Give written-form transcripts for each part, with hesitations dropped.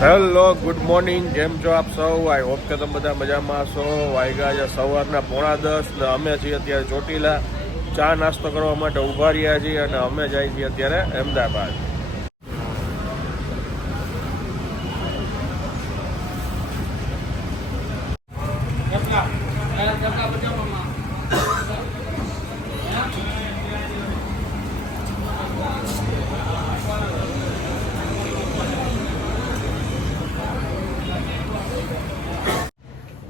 Hello good morning, કેમ છો આપ સૌ? આઈ હોપ કે તમે બધા મજામાં છો. વાગ્યા છે સવારના 9:30 ને અમે છીએ અત્યારે ચોટીલા. ચા નાસ્તો કરવા માટે ઊભા રહ્યા છીએ અને અમે જઈએ છીએ અત્યારે અમદાવાદ.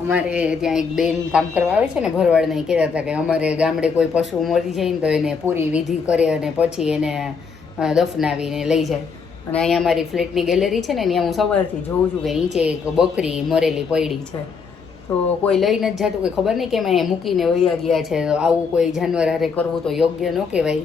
અમારે ત્યાં એક બેન કામ કરવા આવે છે ને ભરવાડના, કહેતા હતા કે અમારે ગામડે કોઈ પશુ મરી જાય ને તો એને પૂરી વિધિ કરે અને પછી એને દફનાવીને લઈ જાય. અને અહીંયા અમારી ફ્લેટની ગેલેરી છે ને ત્યાં હું સવારથી જોઉં છું કે નીચે એક બકરી મરેલી પડી છે. તો કોઈ લઈને જ જતું, કે ખબર નહીં કેમ અહીંયા મૂકીને વયા ગયા છે. તો આવું કોઈ જાનવર હારે કરવું તો યોગ્ય ન કહેવાય.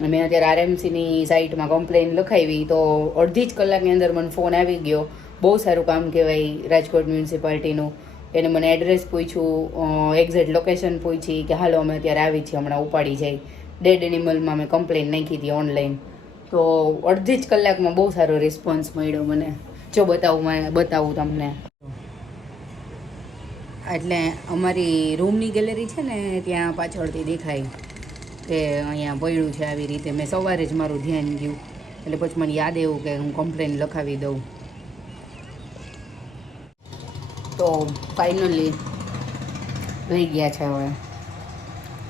મેં અત્યારે આરએમસીની સાઇટમાં કમ્પ્લેન લખાવી તો અડધી જ કલાકની અંદર મને ફોન આવી ગયો. બહુ સારું કામ કહેવાય રાજકોટ મ્યુનિસિપાલિટીનું. એને મને એડ્રેસ પૂછ્યું, એક્ઝેક્ટ લોકેશન પૂછી કે હાલો અમે અત્યારે આવી છીએ, હમણાં ઉપાડી જાય. ડેડ એનિમલમાં મેં કમ્પ્લેન નાખી હતી ઓનલાઈન. તો અડધી જ કલાકમાં બહુ સારો રિસ્પોન્સ મળ્યો મને. જો બતાવું તમને. એટલે અમારી રૂમની ગેલેરી છે ને ત્યાં પાછળથી દેખાય કે અહીંયા પડ્યું છે આવી રીતે. મેં સવારે જ મારું ધ્યાન ગયું એટલે પછી મને યાદ આવ્યું કે હું કમ્પ્લેન લખાવી દઉં. તો ફાઇનલી લઈ ગયા છે હવે.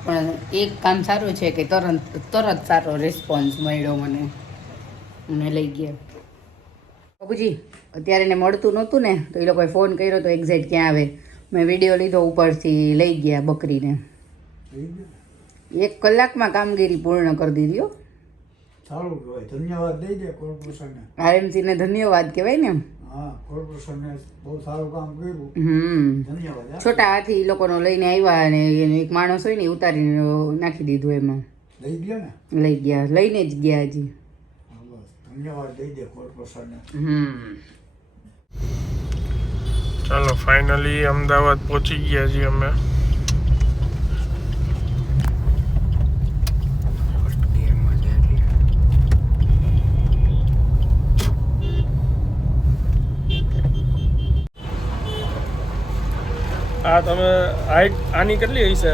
પણ એક કામ સારું છે કે તરત સારો રિસ્પોન્સ મળ્યો મને લઈ ગયા. બાબુજી અત્યારે એને મળતું નહોતું ને તો એ લોકોએ ફોન કર્યો તો એક્ઝેક્ટ ક્યાં આવે. મેં વિડીયો લીધો, ઉપરથી લઈ ગયા બકરીને. 1 કલાકમાં કામગીરી પૂર્ણ કરી દીધી. સારું કહેવાય, ધન્યવાદ દઈ દે કોર્પોરેશનને. આરએમસીને ધન્યવાદ કહેવાય ને. હા, કોર્પોરેશનને બહુ સારું કામ કર્યું. ધન્યવાદ. છોટા હાથી લોકોનો લઈને આવ્યા અને એક માણસ હોય ને ઉતારીને નાખી દીધું એમાં. લઈ ગયા ને? લઈ ગયા, લઈને જ ગયા હજી. ધન્યવાદ દઈ દે કોર્પોરેશનને. ચાલો ફાઇનલી અમદાવાદ પહોંચી ગયા છીએ અમે. આ તમે હાઈટ આની કેટલી હશે?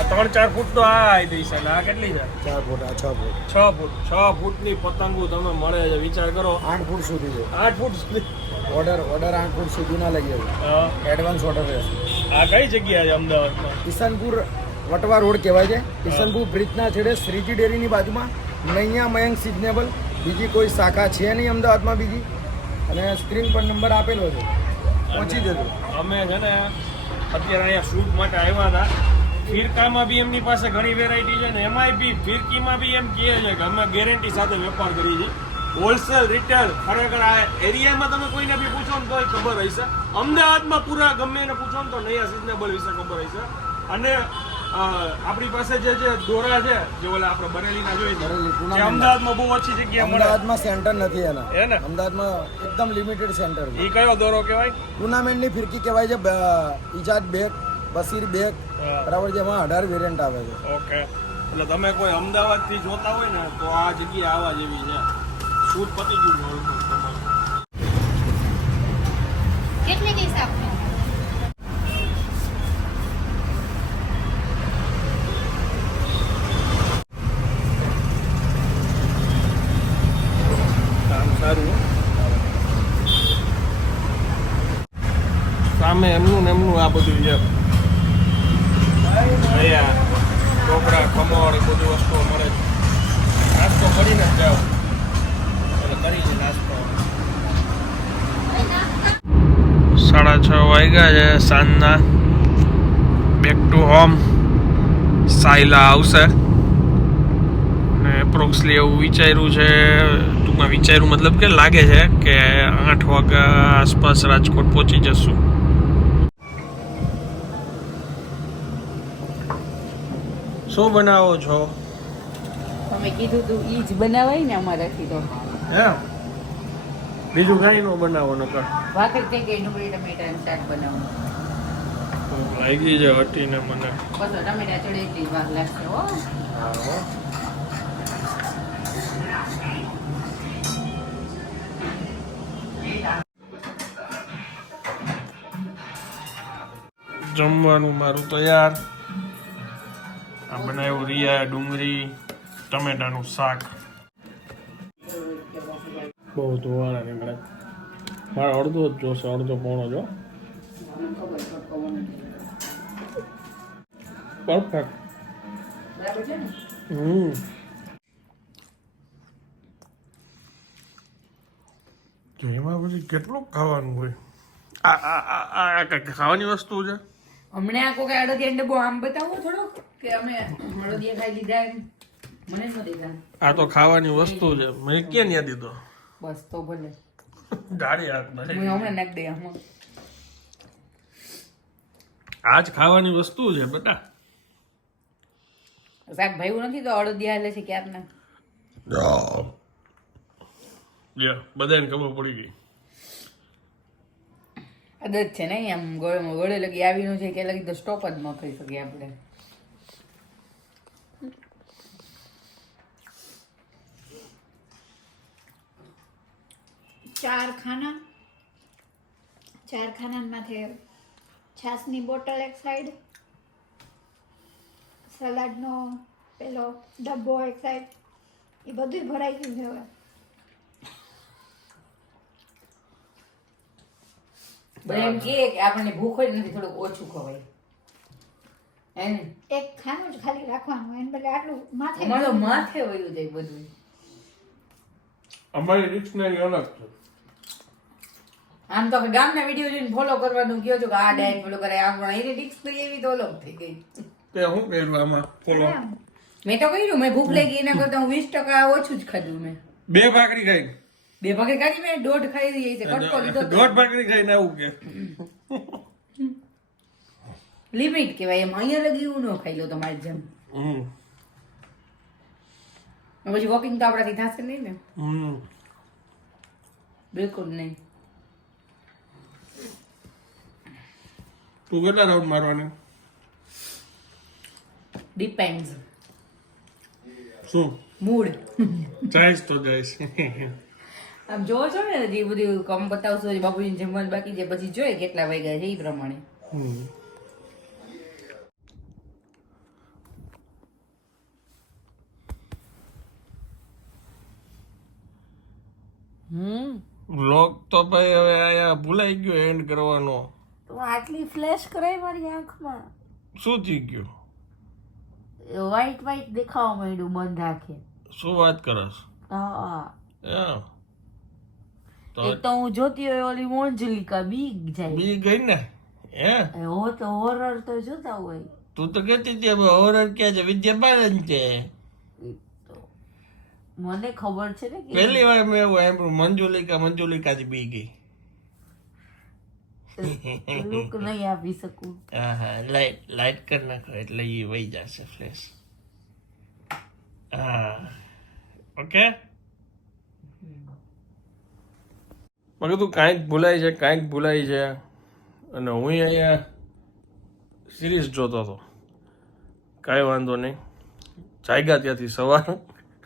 આ 3-4 ફૂટ તો આ હાઈટ હશે ને આ કેટલી છે? 4 ફૂટ, 6 ફૂટ. 6 ફૂટની પતંગો તમે મળે છે. વિચાર કરો, 8 ફૂટ સુધી છે. 8 ફૂટ સુધી ઓર્ડર 8 ફૂટ સુધી ના લઈ જાય. એડવાન્સ ઓર્ડર રહેશે. આ કઈ જગ્યા છે અમદાવાદમાં? કિશનપુર વટવા રોડ કહેવાય છે. કિશનપુર બ્રિજના છેડે શ્રીજી ડેરીની બાજુમાં નૈયા મયંક સિઝનેબલ. બીજી કોઈ શાખા છે નહીં અમદાવાદમાં બીજી. અને સ્ક્રીન પર નંબર આપેલો છે, પહોંચી જજો. અમે છે ને અત્યારે અહીંયા શૂટ માટે આવ્યા હતા. ફિરકામાં બી એમની પાસે ઘણી વેરાયટી છે ને એમાંય બી ફિરકીમાં બી એમ કહે છે કે અમે ગેરંટી સાથે વેપાર કરીએ છીએ. હોલસેલ રિટેલ ખરેખર આ એરિયામાં તમે કોઈને બી પૂછો ને તોય ખબર હશે. અમદાવાદમાં પૂરા ગમે એને પૂછો ને તો નૈયા સિઝનેબલ વિશે ખબર હશે. અને આપણી પાસે જે દોરા છે જે ઓલા આપણે બરેલીના જોઈએ છે, અમદાવાદમાં બહુ ઓછી જગ્યા મળે. અમદાવાદમાં સેન્ટર નથી એના. અમદાવાદમાં એકદમ લિમિટેડ સેન્ટર છે. એ કયો દોરો કહેવાય? ટુર્નામેન્ટની ફિરકી કહેવાય છે. ઇજાદ બેગ, બસીર બેગ, બરાબર, જેમાં 18 વેરિયન્ટ આવે છે. ઓકે, એટલે તમે કોઈ અમદાવાદથી જોતા હોય ને તો આ જગ્યા આવા જેવી છે. શૂટ પતી ગયું ઓલમોસ્ટ તમારું. કેટલી કઈ સાફ સામે એમનું ને એમનું આ બધું છે. અહીંયા ઢોકળા, ખમણ એ બધી વસ્તુઓ મળે છે. નાસ્તો કરીને જ જાઓ એટલે કરી છે નાસ્તો. 6:30 વાગ્યા છે સાંજના. Back to home. સાયલા આવશે ને એપ્રોક્સલી એવું વિચાર્યું છે, ટૂંકમાં વિચાર્યું મતલબ કે લાગે છે કે 8 વાગ્યા આસપાસ રાજકોટ પહોંચી જશું. શું બનાવો છો? તમે કીધું તું ઈ જ બનાવાય ને અમારાથી. તો બીજું કઈ નો બનાવો નકર ભાખરી થઈ ગઈ, ડુંગળી ટમેટાનું શાક બનાવો. લાગી છે હટીને મને. બસ ટમેટા ચડે એટલી વાર લાગશે. હો જમવાનું મારું તૈયાર. આ બનાવ્યું રિયા ડુંગળી ટમેટાનું શાક. બહુ ધોવાના નીકળે. મારે અડધો જ જોશે, અડધો પોણો જો. પરફેક્ટ. બરાબર છે ને? જો એમાં પછી કેટલું ખાવાનું હોય. આ કઈ ખાવાની વસ્તુ છે. હમણાં આ કોઈ અડદિયા ડબ્બો આમ બતાવો થોડોક કે અમે અડદિયા ખાઈ લીધા એમ. મને ન દેતા. આ તો ખાવાની વસ્તુ છે. મેં ક્યાં ન્યા દીધો. બસ તો ભલે ગાડી હાથ હું હમણાં નાખ દે આમાં. આજ ખાવાની વસ્તુ છે બેટા. શાક ભાઈ નથી તો અડદિયા હાલે છે ક્યારના. બધાને ખબર પડી ગઈ. આદત છે ને આમ ગળે લગી આવીનું છે કે લગી તો સ્ટોપ જ ન થઈ શકે આપણે. ચાર ખાના માથે છાસની બોટલ એક સાઈડ, સલાડનો પેલો ડબ્બો એક સાઈડ, એ બધું ભરાઈ ગયું છે હવે. બધા એમ કહે કે આપણને ભૂખ જ નથી, થોડુંક ઓછું ખવાય હે ને. એક ખાનું જ ખાલી રાખવાનું, એને બદલે આટલું માથે અમારે તો માથે વયું જાય બધું. અમારી ડિક્શનરી અલગ છે. આમ તો ગામના વિડીયો જોઈને ફોલો કરવાનું કહો છો કે આ ડાયટ ફોલો કરે, આ પણ એની ડિક્શનરી એવી તો અલગ થઈ ગઈ. તે શું કર્યું આમાં ફોલો? મેં તો કહ્યું મેં ભૂખ લાગી એના કરતા હું 20% ઓછું જ ખાધું. મેં 2 ભાખરી ખાઈ. 2 ભાગે ખાધી, મેં 1.5 ખાઈ રહી છે, કટકો લીધો. 1.5 ભાખરી ખાઈને આવું કે લિમિટ કહેવાય એમ. અહીંયા લગી એવું ન ખાઈ લો તમારી જેમ. પછી વોકિંગ તો આપણાથી થશે નહીં ને, બિલકુલ નહીં. તું કેટલા રાઉન્ડ મારવાની? ડિપેન્ડ્સ શું મૂડ. જઈશ તો જઈશ. આમ જોવો છો ને જે બધું કમ બતાવશો બાપુજી જમવાનું બાકી છે, પછી જોઈએ કેટલા વાગ્યા છે એ પ્રમાણે. વ્લોગ તો ભાઈ હવે આયા ભૂલાઈ ગયો એન્ડ કરવાનો. તો આટલી ફ્લેશ કરાય મારી આંખમાં, શું થઈ ગયું? વ્હાઈટ વ્હાઈટ દેખાવા માંડ્યું બંધ આંખે. શું વાત કરસ? હા, એમ એક તો હું જોતી હોય ઓલી મોંજલિકા બીક જાય. બી ગઈ ને હે? હો તો હોરર તો જોતા હોય. તું તો કહેતી હતી હવે હોરર ક્યાં છે, વિદ્યાબાલન છે. મને ખબર છે ને કે પહેલી વાર મેં એવું સાંભળ્યું મંજુલિકા જ બી ગઈ. લુક નહીં આપી શકું. હા લાઈટ કરી નાખો એટલે એ વહી જશે ફ્લેશ. હા ઓકે. મેં કીધું કાંઈક ભૂલાય છે અને હું અહીંયા સિરીઝ જોતો હતો. કાંઈ વાંધો નહીં, જાગ્યા ત્યાંથી સવાર.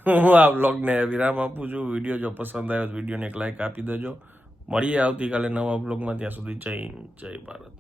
હું આ વ્લોગને વિરામ આપું છું. વિડીયો જો પસંદ આવ્યો તો વિડીયોને એક લાઈક આપી દેજો. મળીએ આવતીકાલે નવા વ્લોગમાં. ત્યાં સુધી જય ભારત.